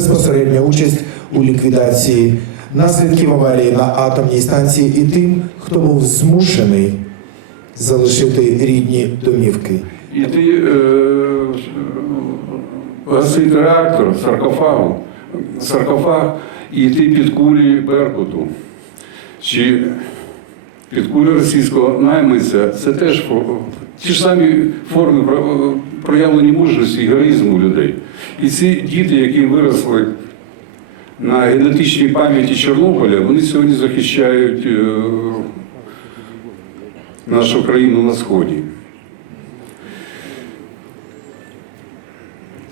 безпосередню участь у ліквідації наслідків аварії на атомній станції і тим, хто був змушений залишити рідні домівки. Іти е, гасити реактор, саркофагу, саркофаг і йти під кулі Беркуту. Чи під кулі російського наймиця це теж ті ж самі форми про- проявлення мужності і героїзму людей. І ці діти, які виросли на генетичній пам'яті Чорнобиля, вони сьогодні захищають е, нашу країну на сході.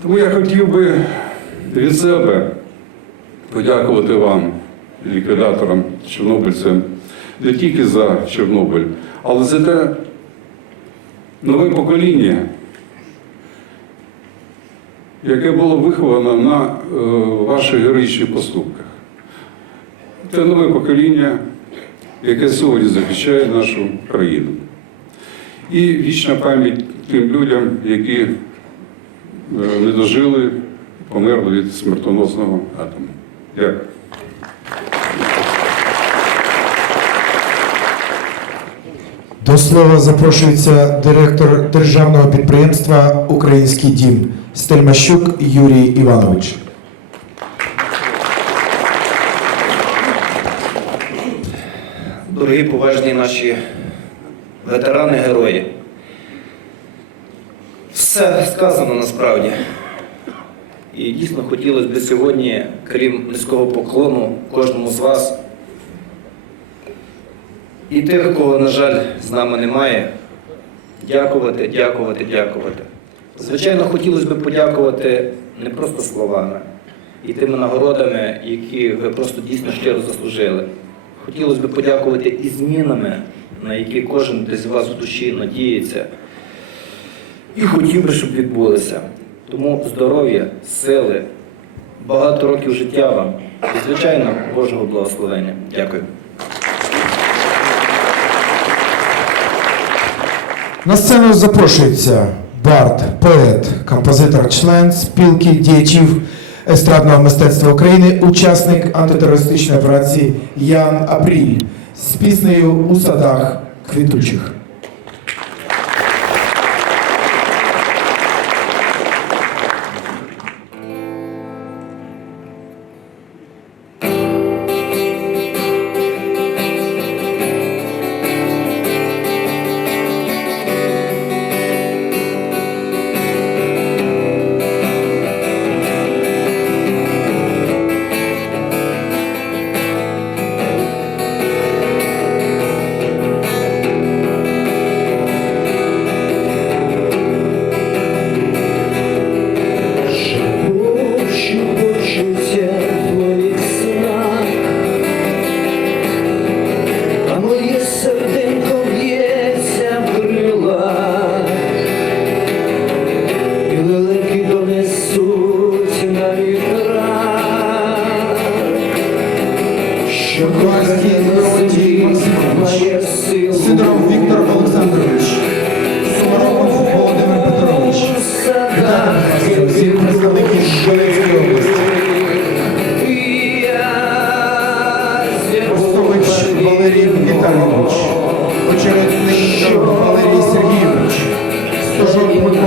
Тому я хотів би від себе подякувати вам, ліквідаторам, чорнобильцям, не тільки за Чорнобиль, але за те нове покоління, яке було виховано на е, ваших героїчних поступках. Це нове покоління, яке сьогодні захищає нашу країну. І вічна пам'ять тим людям, які е, не дожили, померли від смертоносного атому. Дякую. До слова запрошується директор державного підприємства Український дім Стельмащук Юрій Іванович. Дорогі поважні наші ветерани-герої. Все сказано насправді. І дійсно хотілося б сьогодні, крім низького поклону, кожному з вас і тих, кого, на жаль, з нами немає, дякувати, дякувати, дякувати. Звичайно, хотілося б подякувати не просто словами і тими нагородами, які ви просто дійсно щиро заслужили. Хотілося б подякувати і змінами, на які кожен десь з вас в душі надіється. І хотів би, щоб відбулося. Тому здоров'я, сили, багато років життя вам і, звичайно, Божого благословення. Дякую. На сцену запрошується бард, поет, композитор, член спілки діячів естрадного мистецтва України, учасник антитерористичної операції Ян Апріль з піснею у садах квітучих.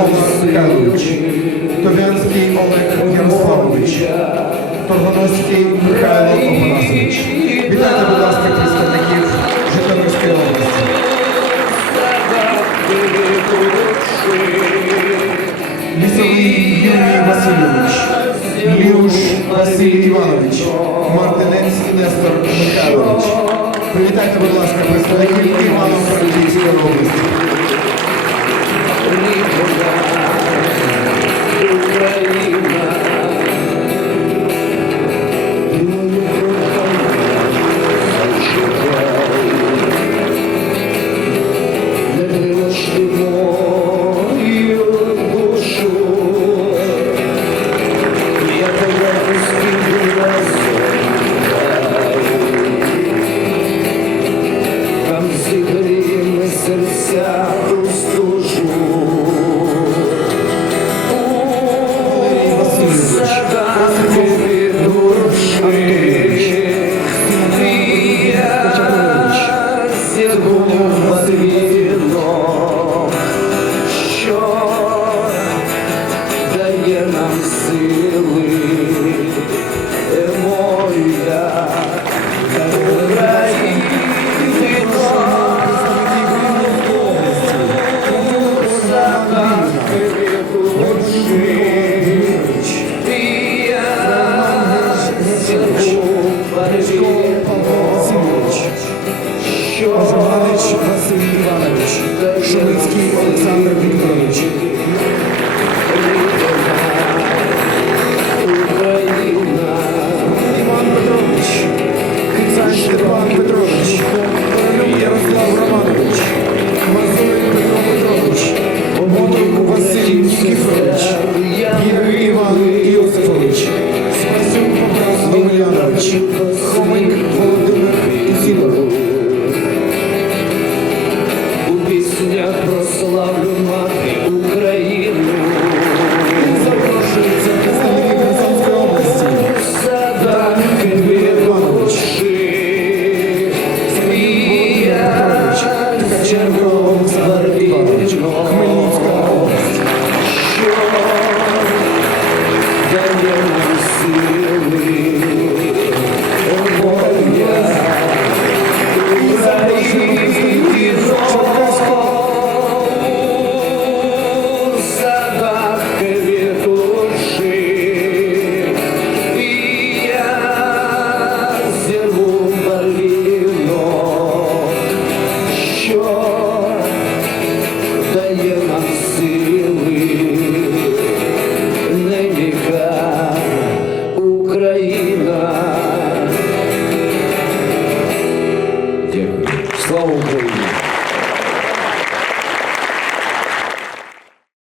Михайлович, Тобянський Олег Ярославович, Торгоновський Михайло Опанасович. Вітайте, будь ласка, представників Житомирської області. Лісовий Юрій Васильович, Ліуш Василь Іванович, Мартинець Нестор Михайлович. Привітайте, будь ласка, представників Івано-Франківської області. yo